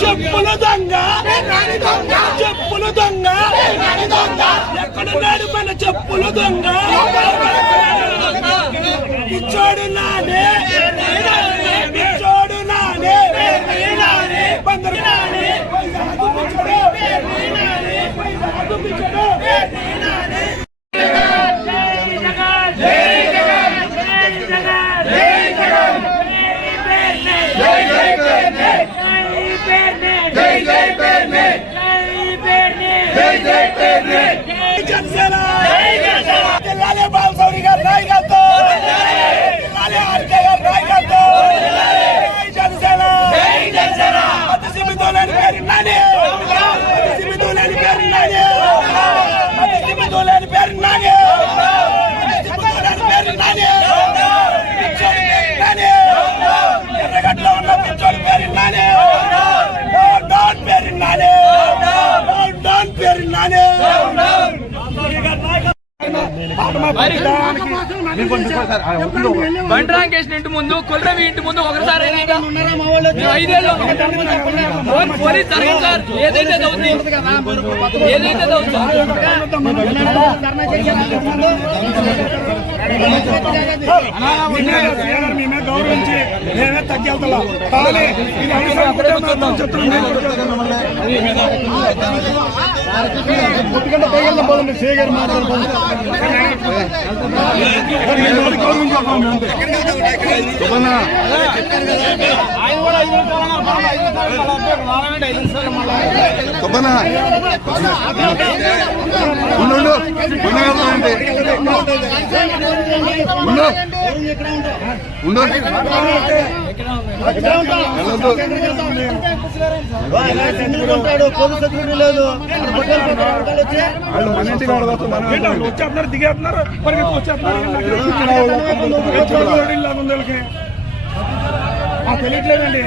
చెప్పుల దొంగ చెప్పుల దొంగ ఎక్కడున్నాడు మన చెప్పుల దొంగ పిచ్చోడు నానే పిచ్చోడు నానే బందరు బాలసౌరి గారు నాయకత్వం జనసేన అతిసిమితోలేని పేరు నాని అతిసిమితోలేని పేరు నాని అతిసిమితోలేని పేరు నాని అతిసిమితోలేని పేరు నాని పిచ్చోడి పేరు నాని ఎర్రగడ్డలో ఉన్న పిచ్చోడి పేరు నాని డౌన్ పేరు నాని డౌన్ పేరు నాని బండ్రాంకేష్ ఇంటి ముందు కొల్రవి ఇంటి ముందు ఒకసారి 5 ఏళ్ళు పోలీస్ జరగదు సార్. ఏదైతే మేమే గౌరవించి మేమే తగ్గెళ్తాం. కానీ ఇది కొద్దిగంట పైగా పోదండి సేగర్ మాట్లాడుతుంది. పోలీస్ సెక్యూరిటీ లేదు వచ్చేస్తున్నారు దిగేస్తున్నారు పరిగెత్తి వచ్చేస్తున్నారు తెలియట్లేదండి.